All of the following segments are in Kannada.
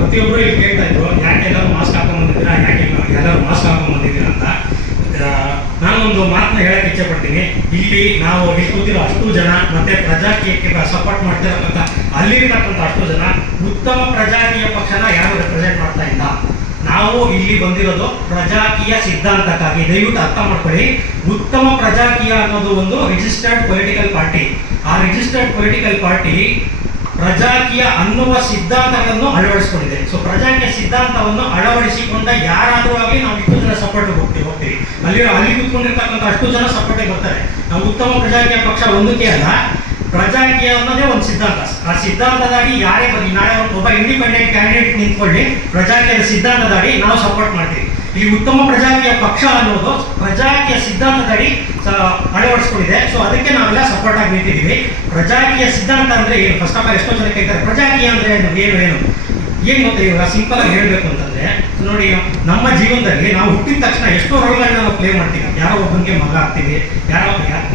ಪ್ರತಿಯೊಬ್ಬರು ಇಲ್ಲಿ ಕೇಳ್ತಾ ಇದ್ರು, ಯಾಕೆ ಎಲ್ಲರೂ ಮಾಸ್ಕ್ ಹಾಕೊಂಡ್ ಬಂದಿದ್ದೀರಾ ಯಾಕೆ ಎಲ್ಲರೂ ಮಾಸ್ಕ್ ಹಾಕೊಂಡ್ ಬಂದಿದ್ದೀರಾ ಅಂತ? ನಾನೊಂದು ಮಾತನ್ನ ಹೇಳಕ್ ಇಚ್ಛೆ ಪಡ್ತೀನಿ. ಇಲ್ಲಿ ನಾವು ಇಲ್ಲಿ ಕೂತಿರೋ ಅಷ್ಟು ಜನ, ಮತ್ತೆ ಪ್ರಜಾಕೀಯಕ್ಕೆ ಸಪೋರ್ಟ್ ಮಾಡ್ತಿರತಕ್ಕಂಥ ಅಲ್ಲಿರ್ತಕ್ಕಂಥ ಅಷ್ಟು ಜನ ಉತ್ತಮ ಪ್ರಜಾಕೀಯ ಪಕ್ಷನ ಯಾರು ರೆಪ್ರೆಸೆಂಟ್ ಮಾಡ್ತಾ ಇಲ್ಲ. ನಾವು ಇಲ್ಲಿ ಬಂದಿರೋದು ಪ್ರಜಾಕೀಯ ಸಿದ್ಧಾಂತಕ್ಕಾಗಿ. ದಯವಿಟ್ಟು ಅರ್ಥ ಮಾಡ್ಕೊಳ್ಳಿ. ಉತ್ತಮ ಪ್ರಜಾಕೀಯ ಅನ್ನೋದು ಒಂದು ರಿಜಿಸ್ಟರ್ಡ್ ಪೊಲಿಟಿಕಲ್ ಪಾರ್ಟಿ ಆ ರಿಜಿಸ್ಟರ್ಡ್ ಪೊಲಿಟಿಕಲ್ ಪಾರ್ಟಿ ಪ್ರಜಾಕೀಯ ಅನ್ನುವ ಸಿದ್ಧಾಂತಗಳನ್ನು ಅಳವಡಿಸಿಕೊಂಡಿದೆ. ಸೊ ಪ್ರಜಾಕೀಯ ಸಿದ್ಧಾಂತವನ್ನು ಅಳವಡಿಸಿಕೊಂಡ ಯಾರಾದರೂ ಆಗಲಿ ನಾವು ಇಷ್ಟು ಜನ ಸಪೋರ್ಟ್ ಹೋಗ್ತೀವಿ ಹೋಗ್ತೀವಿ. ಅಲ್ಲಿ ಅಲ್ಲಿ ಕೂತ್ಕೊಂಡಿರ್ತಕ್ಕಂಥ ಅಷ್ಟು ಜನ ಸಪೋರ್ಟಿಗೆ ಬರ್ತಾರೆ. ನಾವು ಉತ್ತಮ ಪ್ರಜಾಕೀಯ ಪಕ್ಷ ಒಂದಕ್ಕೆ ಅಲ್ಲ, ಪ್ರಜಾಕೀಯ ಅನ್ನೋದೇ ಒಂದು ಸಿದ್ಧಾಂತ. ಆ ಸಿದ್ಧಾಂತದಾಗಿ ಯಾರೇ ಬರಲಿ ನಾಳೆ ಒಬ್ಬ ಇಂಡಿಪೆಂಡೆಂಟ್ ಕ್ಯಾಂಡಿಡೇಟ್ ನಿಂತ್ಕೊಳ್ಳಿ, ಪ್ರಜಾಕೀಯದ ಸಿದ್ಧಾಂತದಾಗಿ ನಾವು ಸಪೋರ್ಟ್ ಮಾಡ್ತೀವಿ. ಈ ಉತ್ತಮ ಪ್ರಜಾಕೀಯ ಪಕ್ಷ ಅನ್ನೋದು ಪ್ರಜಾಕೀಯ ಸಿದ್ಧಾಂತದಡಿ ಅಳವಡಿಸ್ಕೊಂಡಿದೆ. ಸೊ ಅದಕ್ಕೆ ನಾವೆಲ್ಲ ಸಪೋರ್ಟ್ ಆಗಿ ನಿಂತಿದ್ದೀವಿ. ಪ್ರಜಾಕೀಯ ಸಿದ್ಧಾಂತ ಅಂದ್ರೆ ಏನು? ಫಸ್ಟ್ ಆಫ್ ಆಲ್ ಎಷ್ಟೋ ಜನ ಕೇಳ್ತಾರೆ, ಪ್ರಜಾಕೀಯ ಅಂದ್ರೆ ಏನು? ಏನು ಏನು? ಗೊತ್ತಾ ಇವಾಗ ಸಿಂಪಲ್ ಆಗಿ ಹೇಳ್ಬೇಕು ಅಂತಂದ್ರೆ, ನೋಡಿ, ನಮ್ಮ ಜೀವನದಲ್ಲಿ ನಾವು ಹುಟ್ಟಿದ ತಕ್ಷಣ ಎಷ್ಟೋ ರೋಲ್ಗಳನ್ನ ನಾವು ಪ್ಲೇ ಮಾಡ್ತೀವಿ. ಯಾರೋ ಒಬ್ಬನಿಗೆ ಮಗ ಆಗ್ತೀವಿ, ಯಾರೋ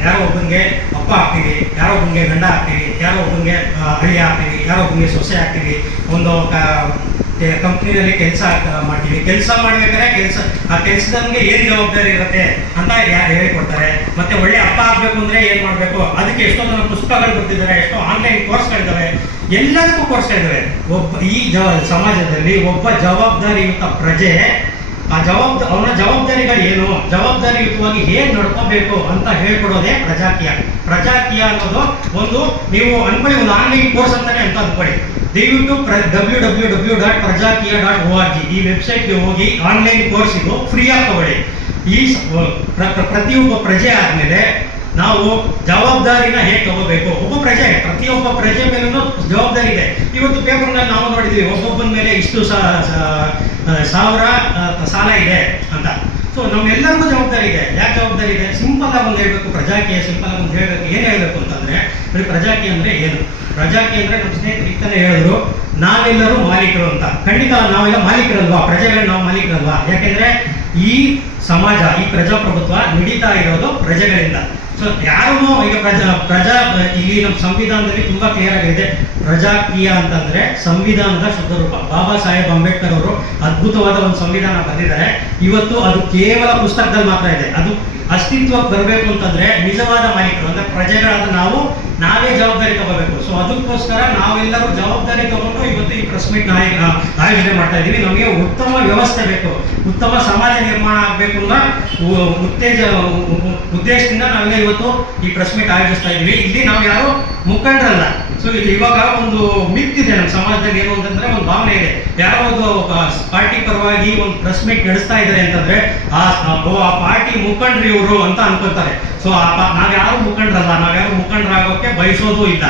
ಯಾರೋ ಒಬ್ಬನಿಗೆ ಅಪ್ಪ ಆಗ್ತೀವಿ, ಯಾರೋ ಒಬ್ಬನಿಗೆ ಗಂಡ ಆಗ್ತೀವಿ, ಯಾರೋ ಒಬ್ಬನಿಗೆ ಅಳಿಯ ಆಗ್ತೀವಿ, ಯಾರೋ ಒಬ್ಬನಿಗೆ ಸೊಸೆ ಆಗ್ತೀವಿ, ಒಂದು ಕಂಪ್ನಿನಲ್ಲಿ ಕೆಲಸ ಮಾಡ್ತೀವಿ. ಕೆಲಸ ಮಾಡ್ಬೇಕಾದ್ರೆ ಕೆಲಸ, ಆ ಕೆಲಸದಂಗೆ ಏನು ಜವಾಬ್ದಾರಿ ಇರುತ್ತೆ ಅಂತ ಯಾರು ಹೇಳಿಕೊಡ್ತಾರೆ. ಮತ್ತೆ ಒಳ್ಳೆ ಅಪ್ಪ ಆಗಬೇಕು ಅಂದ್ರೆ ಏನು ಮಾಡಬೇಕು? ಅದಕ್ಕೆ ಎಷ್ಟೋ ಜನ ಪುಸ್ತಕಗಳು ಬರ್ತಿದ್ದಾರೆ ಎಷ್ಟೋ ಆನ್ಲೈನ್ ಕೋರ್ಸ್ಗಳಿದ್ದಾವೆ ಎಲ್ಲದಕ್ಕೂ ಕೋರ್ಸ್ಗಳಿದ್ದಾವೆ ಒಬ್ಬ, ಈ ಜವ ಸಮಾಜದಲ್ಲಿ ಒಬ್ಬ ಜವಾಬ್ದಾರಿಯುತ ಪ್ರಜೆ, ಆ ಜವಾಬ್ದ, ಅವನ ಜವಾಬ್ದಾರಿಗಳು ಏನು? ಜವಾಬ್ದಾರಿಯುತವಾಗಿ ಹೇಗೆ ನಡ್ಕೋಬೇಕು ಅಂತ ಹೇಳ್ಕೊಡೋದೇ ಪ್ರಜಾಕೀಯ. ಪ್ರಜಾಕೀಯ ಅನ್ನೋದು ಒಂದು, ನೀವು ಅನ್ಕೊಳ್ಳಿ, ಒಂದು ಆನ್ಲೈನ್ ಕೋರ್ಸ್ ಅಂತಾನೆ ಅಂತ ಅನ್ಕೊಳ್ಳಿ ದಯವಿಟ್ಟು W W W dot Prajakeeya dot O R G ಈ ವೆಬ್ಸೈಟ್ಗೆ ಹೋಗಿ ಆನ್ಲೈನ್ ಕೋರ್ಸ್ ಇದು ಆಗಿ ತಗೊಳ್ಳಿ ಈ ಪ್ರತಿಯೊಬ್ಬ ಪ್ರಜೆ ಆದ್ಮೇಲೆ ನಾವು ಜವಾಬ್ದಾರಿನ ಹೇಗೆ ತಗೋಬೇಕು? ಒಬ್ಬ ಪ್ರಜೆ, ಪ್ರತಿಯೊಬ್ಬ ಪ್ರಜೆ ಮೇಲೂ ಜವಾಬ್ದಾರಿ ಇದೆ. ಇವತ್ತು ಪೇಪರ್ನಲ್ಲಿ ನಾವು ನೋಡಿದ್ವಿ, ಒಬ್ಬೊಬ್ಬನ ಮೇಲೆ ಇಷ್ಟು ಸಾವಿರ ಸಾಲ ಇದೆ ಅಂತ. ಸೊ ನಮ್ಮೆಲ್ಲರಿಗೂ ಜವಾಬ್ದಾರಿ ಇದೆ. ಯಾಕೆ ಜವಾಬ್ದಾರಿ ಇದೆ? ಸಿಂಪಲ್ ಆಗಿ ಒಂದು ಹೇಳ್ಬೇಕು ಪ್ರಜಾಕೀಯ ಸಿಂಪಲ್ ಆಗಿ ಒಂದು ಹೇಳ್ಬೇಕು. ಏನು ಹೇಳ್ಬೇಕು ಅಂತಂದ್ರೆ ಪ್ರಜಾಕೀಯ ಅಂದ್ರೆ ಏನು? ಪ್ರಜಾಕೀಯ ಅಂದ್ರೆ ನಮ್ಮ ಸ್ನೇಹಿತರು ಇತ್ತಾನೆ ಹೇಳಿದ್ರು, ನಾವೆಲ್ಲರೂ ಮಾಲೀಕರು ಅಂತ. ಖಂಡಿತ ನಾವೆಲ್ಲ ಮಾಲೀಕರಲ್ವಾ? ಪ್ರಜೆಗಳು ನಾವು ಮಾಲೀಕರಲ್ವಾ? ಯಾಕೆಂದ್ರೆ ಈ ಸಮಾಜ, ಈ ಪ್ರಜಾಪ್ರಭುತ್ವ ನಡೀತಾ ಇರೋದು ಪ್ರಜೆಗಳಿಂದ. ಸೊ ಯಾರೂ ಈಗ ಪ್ರಜಾ ಪ್ರಜಾ ಇಲ್ಲಿ ನಮ್ಮ ಸಂವಿಧಾನದಲ್ಲಿ ತುಂಬಾ ಕ್ಲಿಯರ್ ಆಗಿದೆ. ಪ್ರಜಾಕೀಯ ಅಂತಂದ್ರೆ ಸಂವಿಧಾನದ ಶುದ್ಧ ರೂಪ. ಬಾಬಾ ಸಾಹೇಬ್ ಅಂಬೇಡ್ಕರ್ ಅವರು ಅದ್ಭುತವಾದ ಒಂದು ಸಂವಿಧಾನ ಬರೆದಿದ್ದಾರೆ. ಇವತ್ತು ಅದು ಕೇವಲ ಪುಸ್ತಕದಲ್ಲಿ ಮಾತ್ರ ಇದೆ. ಅದು ಅಸ್ತಿತ್ವಕ್ಕೆ ಬರಬೇಕು ಅಂತಂದ್ರೆ ನಿಜವಾದ ಮಾಲೀಕರು, ಅಂದ್ರೆ ಪ್ರಜೆಗಳಾದ ನಾವು ನಾವೇ ಜವಾಬ್ದಾರಿ ತಗೋಬೇಕು. ಸೊ ಅದಕ್ಕೋಸ್ಕರ ನಾವೆಲ್ಲರೂ ಜವಾಬ್ದಾರಿ ತಗೊಂಡು ಇವತ್ತು ಈ ಪ್ರೆಸ್ ಮೀಟ್ ಆಯೋಜನೆ ಮಾಡ್ತಾ ಇದ್ದೀವಿ. ನಮಗೆ ಉತ್ತಮ ವ್ಯವಸ್ಥೆ ಬೇಕು. ಉತ್ತಮ ಸಮಾಜ ನಿರ್ಮಾಣ ಆಗಬೇಕು ಅನ್ನೋ ಉತ್ತೇಜ ಉದ್ದೇಶದಿಂದ ನಾವೆಲ್ಲ ಇವತ್ತು ಈ ಪ್ರೆಸ್ ಮೀಟ್ ಆಯೋಜಿಸ್ತಾ ಇದ್ದೀವಿ. ಇಲ್ಲಿ ನಾವು ಯಾರು ಮುಖಂಡರಲ್ಲ. ಸೊ ಇವಾಗ ಒಂದು ಮಿತ್ ಇದೆ ನಮ್ಮ ಸಮಾಜದಲ್ಲಿ ಏನು ಅಂತಂದ್ರೆ ಒಂದು ಭಾವನೆ ಇದೆ. ಯಾರೋ ಒಂದು ಪಾರ್ಟಿ ಪರವಾಗಿ ಒಂದು ಪ್ರೆಸ್ ಮೀಟ್ ನಡೆಸ್ತಾ ಇದ್ದಾರೆ ಅಂತಂದ್ರೆ, ಆ ಪಾರ್ಟಿ ಮುಖಂಡ್ರಿ ಇವರು ಅಂತ ಅನ್ಕೊತಾರೆ ಸೊ ನಾವ್ಯಾರು ಮುಖಂಡರಲ್ಲ, ನಾವ್ಯಾರು ಮುಖಂಡರಾಗೋಕೆ ಬಯಸೋದು ಇಲ್ಲ.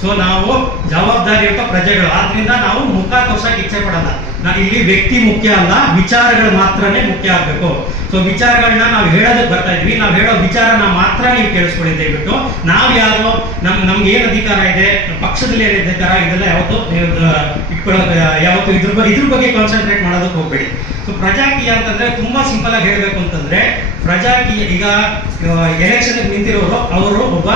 ಸೊ ನಾವು ಜವಾಬ್ದಾರಿಯುತ ಪ್ರಜೆಗಳು. ಆದ್ರಿಂದ ನಾವು ಮುಖ ತೋರ್ಸಕ್ಕೆ ಇಚ್ಛೆ ಪಡಲ್ಲ. ನಾವು ಇಲ್ಲಿ ವ್ಯಕ್ತಿ ಮುಖ್ಯ ಅಲ್ಲ, ವಿಚಾರಗಳು ಮಾತ್ರನೇ ಮುಖ್ಯ ಆಗ್ಬೇಕು. ಸೊ ವಿಚಾರಗಳನ್ನ ನಾವು ಹೇಳೋದಕ್ಕೆ ಬರ್ತಾ ಇದ್ವಿ. ನಾವು ಹೇಳೋ ವಿಚಾರನ ಮಾತ್ರ ನೀವು ಕೇಳಿಸ್ಕೊಳ್ಳಿ ದಯವಿಟ್ಟು. ನಾವು ಯಾರು? ನಮ್, ನಮ್ಗೆ ಏನ್ ಅಧಿಕಾರ ಇದೆ? ಪಕ್ಷದಲ್ಲಿ ಏನ್ ಅಧಿಕಾರ? ಇದೆಲ್ಲ ಯಾವತ್ತು ಯಾವತ್ತು ಇದ್ರ ಬಗ್ಗೆ ಇದ್ರ ಬಗ್ಗೆ ಕಾನ್ಸಂಟ್ರೇಟ್ ಮಾಡೋದಕ್ಕೆ ಹೋಗ್ಬೇಡಿ. ಸೊ ಪ್ರಜಾಕೀಯ ಅಂತಂದ್ರೆ ತುಂಬಾ ಸಿಂಪಲ್ ಆಗಿ ಹೇಳ್ಬೇಕು ಅಂತಂದ್ರೆ, ಪ್ರಜಾಕೀಯ ಈಗ ಎಲೆಕ್ಷನ್ ನಿಂತಿರೋರು, ಅವರು ಒಬ್ಬ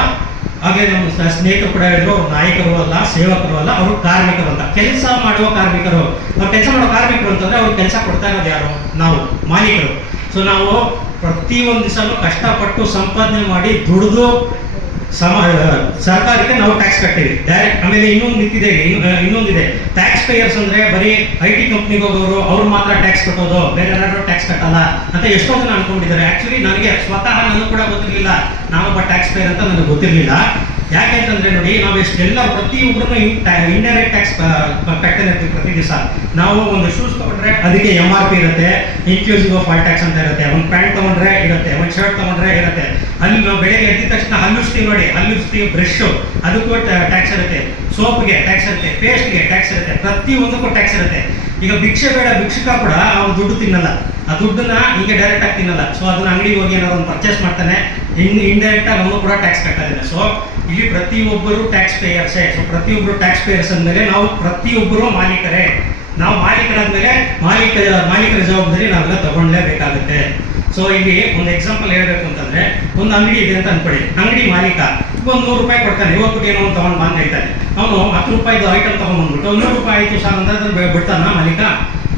ಹಾಗೆ ನಮ್ಮ ಸ್ನೇಹಿತರು ಕೂಡ ಹೇಳಿದ್ರು ನಾಯಕರು ಅಲ್ಲ, ಸೇವಕರು ಅಲ್ಲ, ಅವರು ಕಾರ್ಮಿಕರು ಅಂತ ಕೆಲಸ ಮಾಡುವ ಕಾರ್ಮಿಕರು. ಅವ್ರು ಕೆಲಸ ಮಾಡೋ ಕಾರ್ಮಿಕರು ಅಂತಂದ್ರೆ ಅವ್ರು ಕೆಲಸ ಕೊಡ್ತಾ ಇರೋದು ಯಾರು? ನಾವು, ಮಾಲೀಕರು. ಸೊ ನಾವು ಪ್ರತಿಯೊಂದು ದಿವಸನೂ ಕಷ್ಟಪಟ್ಟು ಸಂಪಾದನೆ ಮಾಡಿ ದುಡಿದು ಸಮ ಸರ್ಕಾರಕ್ಕೆ ನಾವು ಟ್ಯಾಕ್ಸ್ ಕಟ್ತೀವಿ. ಡೈರೆಕ್ಟ್ ಆಮೇಲೆ ಇನ್ನೊಂದು ನಿಂತಿದೆ, ಇನ್ನು- ಇನ್ನೊಂದಿದೆ. ಟ್ಯಾಕ್ಸ್ ಪೇಯರ್ಸ್ ಅಂದ್ರೆ ಬರೀ ಐ ಟಿ ಕಂಪ್ನಿಗೆ ಹೋಗೋರು, ಅವ್ರು ಮಾತ್ರ ಟ್ಯಾಕ್ಸ್ ಕಟ್ಟೋದು, ಬೇರೆ ಯಾರು ಟ್ಯಾಕ್ಸ್ ಕಟ್ಟಲ್ಲ ಅಂತ ಎಷ್ಟೋ ಜನ ಅನ್ಕೊಂಡಿದ್ದಾರೆ. ಆಕ್ಚುಲಿ ನನಗೆ ಸ್ವತಃ ನನಗೂ ಕೂಡ ಗೊತ್ತಿರಲಿಲ್ಲ. ನಾವೊಬ್ಬ ಟ್ಯಾಕ್ಸ್ ಪೇಯರ್ ಅಂತ ನನಗೆ ಗೊತ್ತಿರಲಿಲ್ಲ. ಯಾಕೆ ಅಂತಂದ್ರೆ ನೋಡಿ, ನಾವು ಎಷ್ಟೆಲ್ಲ ಪ್ರತಿಯೊಬ್ಬರು ಇಂಡೈರೆಕ್ಟ್ ಟ್ಯಾಕ್ಸ್ ಕಟ್ತಾನೆ ಇರ್ತೀವಿ ಪ್ರತಿ ದಿವಸ ನಾವು ಒಂದು ಶೂಸ್ ತಗೊಂಡ್ರೆ ಅದಕ್ಕೆ ಎಂ ಆರ್ ಪಿ ಇರುತ್ತೆ ಇನ್ಕ್ಲೂಸಿವ್ ಆಫ್ ಆಲ್ ಟ್ಯಾಕ್ಸ್ ಅಂತ ಇರುತ್ತೆ, ಒಂದು ಪ್ಯಾಂಟ್ ತಗೊಂಡ್ರೆ ಇರುತ್ತೆ, ಒಂದು ಶರ್ಟ್ ತಗೊಂಡ್ರೆ ಇರುತ್ತೆ. ಅಲ್ಲಿ ನಾವು ಬೆಳಗ್ಗೆ ಎದ್ದ ತಕ್ಷಣ ಹಲ್ಲುಸ್ತೀವಿ ನೋಡಿ, ಹಲ್ಲುಸ್ತೀವಿ ಬ್ರಷ್ ಅದಕ್ಕೂ ಟ್ಯಾಕ್ಸ್ ಇರುತ್ತೆ. ಸೋಪ್ಗೆ ಟ್ಯಾಕ್ಸ್ ಇರುತ್ತೆ ಪೇಸ್ಟ್ಗೆ ಟ್ಯಾಕ್ಸ್ ಇರುತ್ತೆ, ಪ್ರತಿಯೊಂದಕ್ಕೂ ಟ್ಯಾಕ್ಸ್ ಇರುತ್ತೆ. ಈಗ ಭಿಕ್ಷೆ ಬೇಡ, ಭಿಕ್ಷಕ ಕೂಡ ಅವ್ನು ದುಡ್ಡು ತಿನ್ನಲ್ಲ. ಆ ದುಡ್ಡನ್ನ ಹೀಗೆ ಡೈರೆಕ್ಟ್ ಆಗಿ ತಿನ್ನಲ್ಲ. ಸೊ ಅದನ್ನ ಅಂಗಡಿಗೆ ಹೋಗಿ ಏನಾದ್ರು ಒಂದು ಪರ್ಚೇಸ್ ಮಾಡ್ತಾನೆ ಇನ್ ಇಂಡೈರೆಕ್ಟ್ ಆಗಿ ಅವನು ಕೂಡ ಟ್ಯಾಕ್ಸ್ ಕಟ್ಟೋದಿಲ್ಲ. ಸೊ ಇಲ್ಲಿ ಪ್ರತಿಯೊಬ್ಬರು ಟ್ಯಾಕ್ಸ್ ಪೇಯರ್ಸೇ ಸೊ ಪ್ರತಿಯೊಬ್ಬರು ಟ್ಯಾಕ್ಸ್ ಪೇಯರ್ಸ್ ಅಂದಮೇಲೆ ನಾವು ಪ್ರತಿಯೊಬ್ಬರು ಮಾಲೀಕರೇ. ನಾವು ಮಾಲೀಕರಾದ್ಮೇಲೆ ಮಾಲೀಕ, ಮಾಲೀಕರ ಜವಾಬ್ದಾರಿ ನಾವೆಲ್ಲ ತಗೊಳ್ಳೇಬೇಕಾಗುತ್ತೆ. ಸೊ ಇಲ್ಲಿ ಒಂದು ಎಕ್ಸಾಂಪಲ್ ಹೇಳಬೇಕು ಅಂತಂದ್ರೆ, ಒಂದು ಅಂಗಡಿ ಇದೆ ಅಂತ ಅನ್ಕೊಳ್ಳಿ. ಅಂಗಡಿ ಮಾಲೀಕ ಒಂದು ನೂರು ರೂಪಾಯಿ ಕೊಡ್ತಾನೆ. ಇವತ್ತು ಏನೋ ಒಂದು ತಗೊಂಡು ಬಂದು ಹೇಳ್ತಾನೆ ಅವನು ಹತ್ತು ರೂಪಾಯಿದು ಐಟಮ್ ತಗೊಂಡ್ಬಂದ್ಬಿಟ್ಟು ನೂರು ರೂಪಾಯಿ ಆಯಿತು ಸರ್ ಅಂತ ಬಿಡ್ತಾನ ಮಾಲೀಕ?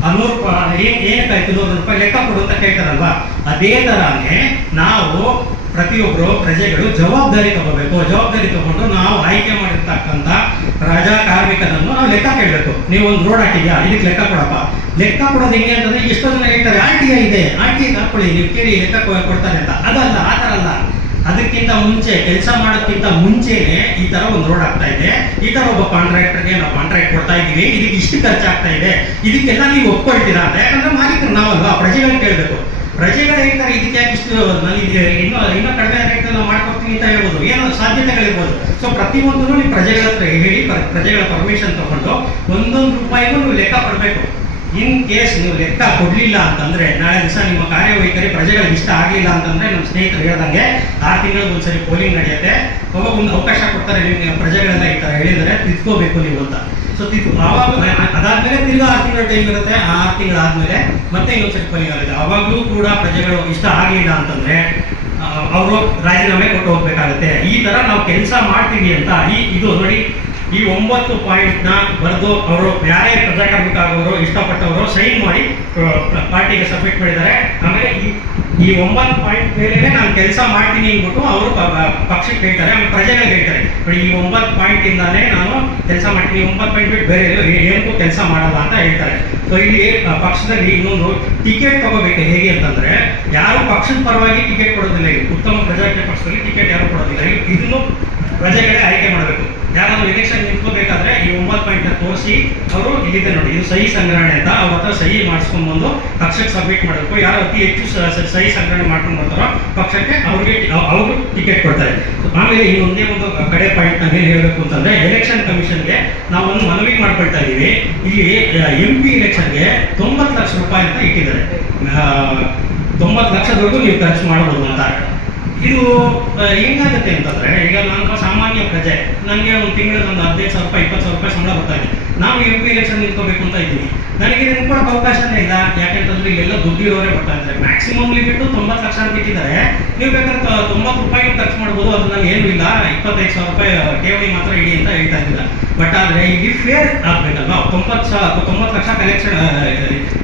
ಆ ನೂರು ರೂಪಾಯಿ ಏನು ಏನಕ್ಕಾಯ್ತು ನೂರು ರೂಪಾಯಿ? ಲೆಕ್ಕ ಕೊಡು ಅಂತ ಕೇಳ್ತಾರಲ್ವಾ? ಅದೇ ಥರನೇ ನಾವು ಪ್ರತಿಯೊಬ್ಬರು ಪ್ರಜೆಗಳು ಜವಾಬ್ದಾರಿ ತಗೋಬೇಕು. ಜವಾಬ್ದಾರಿ ತಗೊಂಡು ನಾವು ಆಯ್ಕೆ ಮಾಡಿರ್ತಕ್ಕಂಥ ರಾಜಾ ಕಾರ್ಮಿಕನನ್ನು ನಾವು ಲೆಕ್ಕ ಕೇಳಬೇಕು. ನೀವು ಒಂದು ರೋಡ್ ಹಾಕಿದ್ಯಾ? ಇದಕ್ಕೆ ಲೆಕ್ಕ ಕೊಡಪ್ಪ. ಲೆಕ್ಕ ಕೊಡೋದು ಹೆಂಗೆ ಅಂತಂದ್ರೆ ಎಷ್ಟೋ ಜನ ಹೇಳ್ತಾರೆ, ಆರ್ ಟಿ ಐ ಇದೆ, ಆರ್ ಟಿ ಹಾಕೊಳ್ಳಿ ನೀವು ಕೇಳಿ ಲೆಕ್ಕ ಕೊಡ್ತಾರೆ ಅಂತ. ಅದಲ್ಲ, ಆ ಥರ ಅಲ್ಲ. ಅದಕ್ಕಿಂತ ಮುಂಚೆ, ಕೆಲಸ ಮಾಡೋಕ್ಕಿಂತ ಮುಂಚೆನೆ ಈ ತರ ಒಂದು ರೋಡ್ ಆಗ್ತಾ ಇದೆ. ಈ ಥರ ಒಬ್ಬ ಕಾಂಟ್ರಾಕ್ಟರ್ಗೆ ನಾವು ಕಾಂಟ್ರಾಕ್ಟ್ ಕೊಡ್ತಾ ಇದೀವಿ ಇದಕ್ಕೆ ಇಷ್ಟು ಖರ್ಚಾಗ್ತಾ ಇದೆ. ಇದಕ್ಕೆಲ್ಲ ನೀವು ಒಪ್ಕೊಳ್ತೀರಾ ಅಂತ. ಯಾಕಂದ್ರೆ ಮಾಲೀಕರು ನಾವಲ್ವಾ? ಪ್ರಜೆಗಳನ್ನ ಕೇಳಬೇಕು. ಪ್ರಜೆಗಳು ಹೇಳ್ತಾರೆ ಇದಕ್ಕೆ ಯಾಕೆ ನನಗೆ ಇನ್ನೂ ಇನ್ನೂ ಕಡಿಮೆ ರೇಟ್ ನಾವು ಮಾಡ್ಕೊಡ್ತೀನಿ ಅಂತ ಹೇಳ್ಬೋದು. ಏನೋ ಸಾಧ್ಯತೆಗಳಿರ್ಬೋದು. ಸೊ ಪ್ರತಿಯೊಂದನ್ನು ನೀವು ಪ್ರಜೆಗಳ ಹತ್ರ ಹೇಳಿ, ಪ್ರ- ಪ್ರಜೆಗಳ ಪರ್ಮಿಷನ್ ತಗೊಂಡು ಒಂದೊಂದು ರೂಪಾಯಿಗೂ ನೀವು ಲೆಕ್ಕ ಕೊಡಬೇಕು. ಇನ್ ಕೇಸ್ ನೀವು ಲೆಕ್ಕ ಕೊಡ್ಲಿಲ್ಲ ಅಂತಂದ್ರೆ, ನಾಳೆ ದಿವಸ ನಿಮ್ಮ ಕಾರ್ಯವೈಖರಿ ಪ್ರಜೆಗಳಿಗೆ ಇಷ್ಟ ಆಗಲಿಲ್ಲ ಅಂತಂದ್ರೆ ನಮ್ಮ ಸ್ನೇಹಿತರು ಹೇಳ್ದಂಗೆ ಆರು ತಿಂಗಳಿಗೆ ಒಂದ್ಸರಿ ಪೋಲಿಂಗ್ ನಡೆಯುತ್ತೆ. ಅವಾಗ ಒಂದು ಅವಕಾಶ ಕೊಡ್ತಾರೆ, ನಿಮ್ಗೆ ಪ್ರಜೆಗಳೆಲ್ಲ ಈ ತರ ಹೇಳಿದರೆ ತಿದ್ಕೋಬೇಕು ನೀವು ಅಂತ. ಸೊ ತಿದ್ದು ಆವಾಗ ಅದಾದ್ಮೇಲೆ ತಿರ್ಗಾ ಆರು ತಿಂಗಳ ಟೈಮ್ ಇರುತ್ತೆ. ಆ ಆರು ತಿಂಗಳಾದ್ಮೇಲೆ ಮತ್ತೆ ಇನ್ನೊಂದ್ಸರಿ ಪರಿಹಾರ ಇದೆ. ಅವಾಗಲೂ ಕೂಡ ಪ್ರಜೆಗಳು ಇಷ್ಟ ಆಗಲಿಲ್ಲ ಅಂತಂದ್ರೆ ಅವರು ರಾಜೀನಾಮೆ ಕೊಟ್ಟು ಹೋಗ್ಬೇಕಾಗುತ್ತೆ. ಈ ತರ ನಾವು ಕೆಲಸ ಮಾಡ್ತೀವಿ ಅಂತ ಈ, ಇದು ನೋಡಿ ಈ ಒಂಬತ್ತು ಪಾಯಿಂಟ್ನ ಬರೆದು ಅವರು ಯಾರೇ ಪ್ರಜಾಕಾರ್ಮಿಕ ಆಗೋರು ಇಷ್ಟಪಟ್ಟವರು ಸೈನ್ ಮಾಡಿ ಪಾರ್ಟಿಗೆ ಸಬ್ಮಿಟ್ ಮಾಡಿದ್ದಾರೆ. ಆಮೇಲೆ ಈ ಈ ಒಂಬತ್ತು ಪಾಯಿಂಟ್ ಮೇಲೆ ನಾನು ಕೆಲಸ ಮಾಡ್ತೀನಿ ಅಂದ್ಬಿಟ್ಟು ಅವರು ಪಕ್ಷಕ್ಕೆ ಹೇಳ್ತಾರೆ, ಆಮೇಲೆ ಪ್ರಜೆಗಳಿಗೆ ಹೇಳ್ತಾರೆ. ಈ ಒಂಬತ್ತು ಪಾಯಿಂಟ್ ಇಂದಾನೇ ನಾನು ಕೆಲಸ ಮಾಡ್ತೀನಿ. ಒಂಬತ್ತು ಪಾಯಿಂಟ್ ಬಿಟ್ಟು ಬೇರೆ ಏನಕ್ಕೂ ಕೆಲಸ ಮಾಡಲ್ಲ ಅಂತ ಹೇಳ್ತಾರೆ. ಸೊ ಇಲ್ಲಿ ಪಕ್ಷದಲ್ಲಿ ಇನ್ನೊಂದು ಟಿಕೆಟ್ ತಗೋಬೇಕು ಹೇಗೆ ಅಂತಂದ್ರೆ, ಯಾರು ಪಕ್ಷದ ಪರವಾಗಿ ಟಿಕೆಟ್ ಕೊಡೋದಿಲ್ಲ. ಉತ್ತಮ ಪ್ರಜಾಕೀಯ ಪಕ್ಷದಲ್ಲಿ ಟಿಕೆಟ್ ಯಾರು ಕೊಡೋದಿಲ್ಲ. ಇದನ್ನು ಪ್ರಜೆಗಳೇ ಆಯ್ಕೆ ಮಾಡಬೇಕು. ಯಾರಾದ್ರೂ ಎಲೆಕ್ಷನ್ ನಿಂತ್ಕೋಬೇಕಾದ್ರೆ ಈ ಒಂಬತ್ತು ಪಾಯಿಂಟ್ ತೋರಿಸಿ ಅವರು ಇಲ್ಲಿದೆ ನೋಡಿ, ಇದು ಸಹಿ ಸಂಗ್ರಹಣೆ ಅಂತ ಅವ್ರ ಹತ್ರ ಸಹಿ ಮಾಡಿಸ್ಕೊಂಡ್ ಬಂದು ಪಕ್ಷಕ್ಕೆ ಸಬ್ಮಿಟ್ ಮಾಡಬೇಕು. ಯಾರು ಅತಿ ಹೆಚ್ಚು ಸಹಿ ಸಂಗ್ರಹಣೆ ಮಾಡ್ಕೊಂಡು ಬರ್ತಾರೋ ಪಕ್ಷಕ್ಕೆ ಅವ್ರಿಗೆ ಅವರು ಟಿಕೆಟ್ ಕೊಡ್ತಾರೆ. ಆಮೇಲೆ ಈ ಒಂದೇ ಒಂದು ಕಡೆ ಪಾಯಿಂಟ್ ನಾವು ಏನು ಹೇಳಬೇಕು ಅಂತಂದ್ರೆ ಎಲೆಕ್ಷನ್ ಕಮಿಷನ್ಗೆ ನಾವು ಒಂದು ಮನವಿ ಮಾಡ್ಕೊಳ್ತಾ ಇದ್ದೀವಿ. ಇಲ್ಲಿ ಎಂ ಪಿ ಎಲೆಕ್ಷನ್ಗೆ ತೊಂಬತ್ತು ಲಕ್ಷ ರೂಪಾಯಿ ಅಂತ ಇಟ್ಟಿದ್ದಾರೆ. ತೊಂಬತ್ತು ಲಕ್ಷದವರೆಗೂ ನೀವು ಖರ್ಚು ಮಾಡಬಹುದು ಅಂತ. ಇದು ಏನಾಗುತ್ತೆ ಅಂತಂದ್ರೆ, ಈಗ ನಾನು ಸಾಮಾನ್ಯ ಪ್ರಜೆ, ನನಗೆ ಒಂದು ತಿಂಗಳಿಗೆ ಒಂದು ಹದಿನೈದು ಸಾವಿರ ರೂಪಾಯಿ, ಇಪ್ಪತ್ತು ಸಾವಿರ ರೂಪಾಯಿ ಸಂಬಳ ಬರ್ತಾ ಇದೆ. ನಾವು ಎಂ ಪಿ ಎಲೆಕ್ಷನ್ ನಿಂತ್ಕೋಬೇಕು ಅಂತ ಇದ್ದೀನಿ ನನಗೆ ನಿಂತ್ಕೊಳಕ್ಕೆ ಅವಕಾಶನೇ ಇಲ್ಲ. ಯಾಕೆಂತಂದ್ರೆ ಇಲ್ಲೆಲ್ಲ ದುಡ್ಡಿರೋರೇ ಬರ್ತಾ ಇದ್ದಾರೆ. ಮ್ಯಾಕ್ಸಿಮಮ್ ಲಿಮಿಟ್ ತೊಂಬತ್ತು ಲಕ್ಷ ಅಂತ ಇಟ್ಟಿದ್ದಾರೆ. ನೀವು ಬೇಕಾದ್ರೆ ತೊಂಬತ್ತು ರೂಪಾಯಿ ಖರ್ಚು ಮಾಡ್ಬೋದು. ಅದು ನನಗೆ ಏನೂ ಇಲ್ಲ. ಇಪ್ಪತ್ತೈದು ಸಾವಿರ ರೂಪಾಯಿ, ಠೇವಣಿ ಮಾತ್ರ ಇಡಿ ಅಂತ ಹೇಳ್ತಾ ಇದ್ದಿಲ್ಲ ಬಟ್ ಆದ್ರೆ ಇಲ್ಲಿ ಫೇರ್ ಆಗಬೇಕಲ್ವಾ? ತೊಂಬತ್ತು ಸಾವಿರ ತೊಂಬತ್ತು ಲಕ್ಷ ಕಲೆಕ್ಷನ್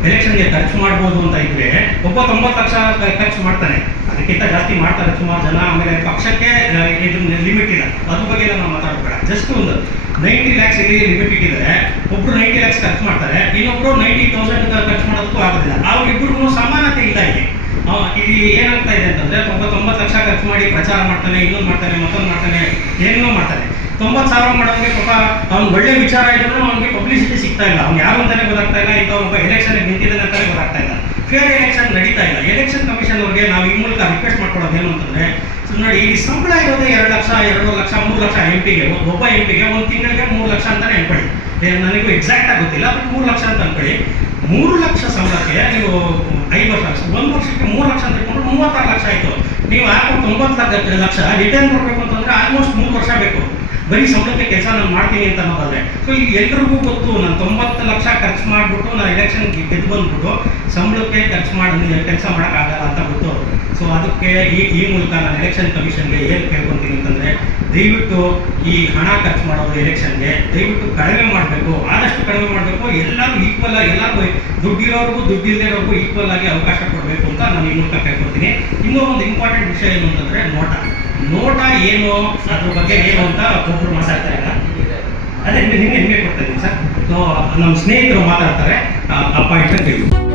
ಎಲೆಕ್ಷನ್ಗೆ ಖರ್ಚು ಮಾಡ್ಬೋದು ಅಂತ ಇದ್ರೆ ಒಬ್ಬ ತೊಂಬತ್ತು ಲಕ್ಷ ಖರ್ಚು ಮಾಡ್ತಾನೆ. ಅದಕ್ಕಿಂತ ಜಾಸ್ತಿ ಮಾಡ್ತಾರೆ. ಸುಮಾರು ಜನ ಆಮೇಲೆ ಪಕ್ಷಕ್ಕೆ ಆ, ಇದು ಲಿಮಿಟ್ ಇಲ್ಲ. ಅದ್ರ ಬಗ್ಗೆ ನಾವು ಮಾತಾಡ್ಬೇಡ. ಜಸ್ಟ್ ಒಂದು ನೈಂಟಿ ಲ್ಯಾಕ್ಸ್ ಇಲ್ಲಿ ಲಿಮಿಟ್ ಇಟ್ಟಿದ್ದಾರೆ. ಒಬ್ರು ನೈಂಟಿ ಲ್ಯಾಕ್ಸ್ ಖರ್ಚು ಮಾಡ್ತಾರೆ. ಇನ್ನೊಬ್ರು ನೈಂಟಿ ತೌಸಂಡ್ ಖರ್ಚು ಮಾಡೋದಕ್ಕೂ ಆಗೋದಿಲ್ಲ. ಅವ್ರಿಬ್ರಿಗೂ ಸಮಾನತೆ ಇಲ್ಲ ಇಲ್ಲಿ. ಇಲ್ಲಿ ಏನಾಗ್ತಾ ಇದೆ ಅಂತಂದ್ರೆ ತೊಂಬತ್ತೊಂಬತ್ತು ಲಕ್ಷ ಖರ್ಚು ಮಾಡಿ ಪ್ರಚಾರ ಮಾಡ್ತಾನೆ ಇನ್ನೊಂದು ಮಾಡ್ತಾನೆ ಮತ್ತೊಂದು ಮಾಡ್ತಾನೆ ಏನೋ ಮಾಡ್ತಾನೆ. ತೊಂಬತ್ತು ಸಾವಿರ ಮಾಡೋಂಗೆ ಪಾಪ ಅವ್ನಿಗೆ ಒಳ್ಳೆ ವಿಚಾರ ಇದ್ರು ಅವ್ನಿಗೆ ಪಬ್ಲಿಸಿಟಿ ಸಿಗ್ತಾ ಇಲ್ಲ. ಅವ್ನು ಯಾರು ಅಂತಾನೆ ಗೊತ್ತಾಗ್ತಾ ಇಲ್ಲ. ಇಂಥ ಒಬ್ಬ ಎಲೆಕ್ಷನ್ ನಿಂತಿದ್ದಾನೆ ಅಂತಾನೆ ಗೊತ್ತಾಗ್ತಾ ಇಲ್ಲ. ಫೇರ್ ಎಲೆಕ್ಷನ್ ನಡೀತಾ ಇಲ್ಲ. ಎಲೆಕ್ಷನ್ ಕಮಿಷನ್ ಅವ್ರಿಗೆ ನಾವು ಈ ಮೂಲಕ ರಿಕ್ವೆಸ್ಟ್ ಮಾಡ್ಕೊಳ್ಳೋದು ಏನು ಅಂತಂದ್ರೆ ನೋಡಿ, ಇಲ್ಲಿ ಸಂಬಳ ಇರೋದೇ ಎರಡು ಲಕ್ಷ ಎರಡು ಲಕ್ಷ, ಮೂರು ಲಕ್ಷ ಎಂ ಪಿಗೆ ಒಬ್ಬ ಎಂ ಪಿಗೆ ಒಂದು ತಿಂಗಳಿಗೆ ಮೂರು ಲಕ್ಷ ಅಂತಾನೆ ಅನ್ಕೊಳ್ಳಿ. ನನಗೂ ಎಕ್ಸಾಕ್ಟ್ ಆಗಿ ಗೊತ್ತಿಲ್ಲ ಬಟ್ ಮೂರು ಲಕ್ಷ ಅಂತ ಅನ್ಕೊಳ್ಳಿ. ಮೂರು ಲಕ್ಷ ಸಂಬಳಕ್ಕೆ ನೀವು ಐದು ವರ್ಷ, ಒಂದು ವರ್ಷಕ್ಕೆ ಮೂರು ಲಕ್ಷ ಅಂತ ಇಟ್ಕೊಂಡ್ರೆ ಮೂವತ್ತಾರು ಲಕ್ಷ ಆಯಿತು. ನೀವು ಹಾಕೋ ತೊಂಬತ್ತು ಲಕ್ಷ ಲಕ್ಷ ರಿಟರ್ನ್ ಕೊಡಬೇಕು ಅಂತಂದ್ರೆ ಆಲ್ಮೋಸ್ಟ್ ಮೂರು ವರ್ಷ ಬೇಕು. ಬರೀ ಸಂಬಳಕ್ಕೆ ಕೆಲಸ ನಾನು ಮಾಡ್ತೀನಿ ಅಂತ ಅನ್ನೋದಾದ್ರೆ ಸೊ ಈಗ ಎಲ್ರಿಗೂ ಗೊತ್ತು. ನಾನು ತೊಂಬತ್ತು ಲಕ್ಷ ಖರ್ಚು ಮಾಡಿಬಿಟ್ಟು ನಾನು ಎಲೆಕ್ಷನ್ ಗೆದ್ದು ಬಂದ್ಬಿಟ್ಟು ಸಂಬಳಕ್ಕೆ ಖರ್ಚು ಮಾಡಿ ಕೆಲಸ ಮಾಡೋಕ್ಕಾಗಲ್ಲ ಅಂತ ಗೊತ್ತು ಸೊ ಅದಕ್ಕೆ ಈ ಈ ಮೂಲಕ ನಾನು ಎಲೆಕ್ಷನ್ ಕಮಿಷನ್ಗೆ ಏನು ಕೇಳ್ಕೊತೀನಿ ಅಂತಂದ್ರೆ, ದಯವಿಟ್ಟು ಈ ಹಣ ಖರ್ಚು ಮಾಡೋದು ಎಲೆಕ್ಷನ್ಗೆ ದಯವಿಟ್ಟು ಕಡಿಮೆ ಮಾಡಬೇಕು. ಆದಷ್ಟು ಕಡಿಮೆ ಮಾಡಬೇಕು. ಎಲ್ಲರೂ ಈಕ್ವಲ್ ಆಗಿ ಎಲ್ಲರಿಗೂ ದುಡ್ಡಿರೋರ್ಗೂ ದುಡ್ಡಿಲ್ಲದಿರೋರ್ಗೂ ಈಕ್ವಲ್ ಆಗಿ ಅವಕಾಶ ಕೊಡಬೇಕು ಅಂತ ನಾನು ಈ ಮೂಲಕ ಕೇಳ್ಕೊತೀನಿ ಇನ್ನೂ ಒಂದು ಇಂಪಾರ್ಟೆಂಟ್ ವಿಷಯ ಏನು ಅಂತಂದ್ರೆ ನೋಟ. ನೋಟ ಏನು, ಅದ್ರ ಬಗ್ಗೆ ಏನು ಅಂತ ಒಬ್ಬರು ಮಾತಾಡ್ತಾ ಇಲ್ಲ. ಅದೇ, ನಿಮಗೆ ನಿಮಗೆ ಕೊಡ್ತಾ ಇದ್ದೀನಿ ಸರ್? ಸೊ ನಮ್ಮ ಸ್ನೇಹಿತರು ಮಾತಾಡ್ತಾರೆ ಅಪ್ಪ ಇಟ್ಟು ಕೇಳಿ